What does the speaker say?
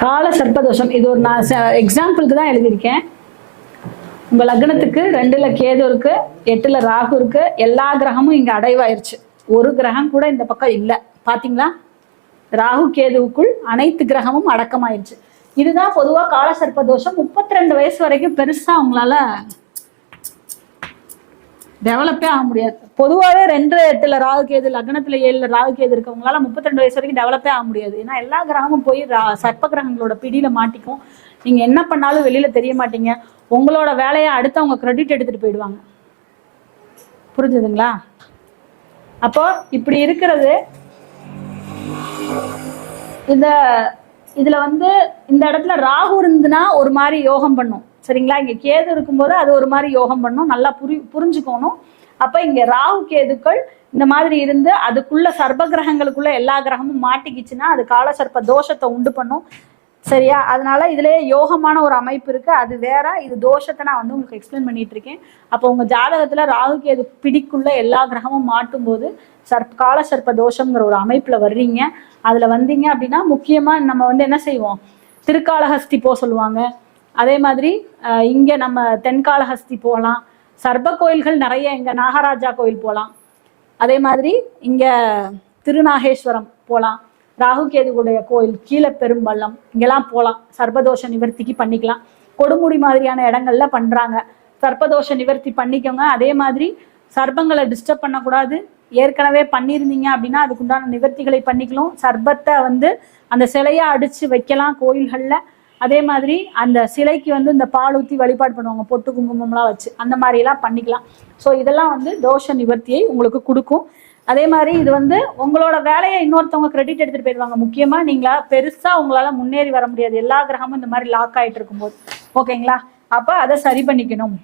கால சர்ப்பதோஷம் இது ஒரு நான் எக்ஸாம்பிளுக்கு தான் எழுதியிருக்கேன். உங்க லக்னத்துக்கு 2ல கேது இருக்கு, 8ல ராகு இருக்கு, எல்லா கிரகமும் இங்க அடைவாயிருச்சு. ஒரு கிரகம் கூட இந்த பக்கம் இல்லை. பாத்தீங்களா? ராகு கேதுவுக்குள் அனைத்து கிரகமும் அடக்கமாயிருச்சு. இதுதான் பொதுவா கால சர்ப்பதோஷம். 32 வயசு வரைக்கும் பெருசா அவங்களால டெவலப்பே ஆக முடியாது. பொதுவாகவே 2-8ல ராகு கேது, லக்னத்துல 7ல ராகு கேது இருக்கவங்களால 32 வயசு வரைக்கும் டெவலப்பே ஆக முடியாது. ஏன்னா எல்லா கிரகமும் போய் சர்ப்ப கிரகங்களோட பிடியில மாட்டிக்கும். நீங்க என்ன பண்ணாலும் வெளியில தெரிய மாட்டீங்க. உங்களோட வேலையை அடுத்தவங்க கிரெடிட் எடுத்துட்டு போயிடுவாங்க. புரிஞ்சுதுங்களா? அப்போ இப்படி இருக்கிறது இதுல வந்து இந்த இடத்துல ராகு இருந்துன்னா ஒரு மாதிரி யோகம் பண்ணும். சரிங்களா? இங்க கேது இருக்கும்போது அது ஒரு மாதிரி யோகம் பண்ணும். நல்லா புரிஞ்சுக்கணும். அப்ப இங்க ராகு கேதுக்கள் இந்த மாதிரி இருந்து அதுக்குள்ள சர்ப்ப கிரகங்களுக்குள்ள எல்லா கிரகமும் மாட்டிக்கிச்சுன்னா அது கால சர்ப்ப தோஷத்தை உண்டு பண்ணும். சரியா? அதனால இதுலயே யோகமான ஒரு அமைப்பு இருக்கு, அது வேற. இது தோஷத்தை நான் வந்து உங்களுக்கு எக்ஸ்பிளைன் பண்ணிட்டு இருக்கேன். அப்போ உங்க ஜாதகத்துல ராகு கேது பிடிக்குள்ள எல்லா கிரகமும் மாட்டும் போது கால சர்ப்ப தோஷம்ங்கிற ஒரு அமைப்புல வர்றீங்க. அதுல வந்தீங்க அப்படின்னா முக்கியமா நம்ம வந்து என்ன செய்வோம், திருக்காளஹஸ்தி போக சொல்லுவாங்க. அதே மாதிரி இங்க நம்ம தென்காளஹஸ்தி போகலாம். சர்ப்ப கோயில்கள் நிறைய, இங்க நாகராஜா கோயில் போகலாம். அதே மாதிரி இங்க திருநாகேஸ்வரம் போகலாம். ராகு கேதுவுடைய கோயில் கீழே பெரும்பள்ளம் இங்கெல்லாம் போகலாம். சர்ப்பதோஷ நிவர்த்திக்கு பண்ணிக்கலாம். கொடுமுடி மாதிரியான இடங்கள்ல பண்றாங்க. சர்ப்பதோஷ நிவர்த்தி பண்ணிக்கோங்க. அதே மாதிரி சர்ப்பங்களை டிஸ்டர்ப் பண்ணக்கூடாது. ஏற்கனவே பண்ணியிருந்தீங்க அப்படின்னா அதுக்குண்டான நிவர்த்திகளை பண்ணிக்கலாம். சர்ப்பத்தை வந்து அந்த சிலையா அடிச்சு வைக்கலாம் கோயில்கள்ல. அதே மாதிரி அந்த சிலைக்கு வந்து இந்த பால் ஊற்றி வழிபாடு பண்ணுவாங்க, பொட்டு குங்குமம்லாம் வச்சு. அந்த மாதிரி எல்லாம் பண்ணிக்கலாம். ஸோ இதெல்லாம் வந்து தோஷ நிவர்த்தியை உங்களுக்கு கொடுக்கும். அதே மாதிரி இது வந்து உங்களோட வேலையை இன்னொருத்தவங்க கிரெடிட் எடுத்துட்டு போயிடுவாங்க. முக்கியமா நீங்களா பெருசா உங்களால முன்னேறி வர முடியாது எல்லா கிரகமும் இந்த மாதிரி லாக் ஆயிட்டு இருக்கும்போது. ஓகேங்களா? அப்ப அதை சரி பண்ணிக்கணும்.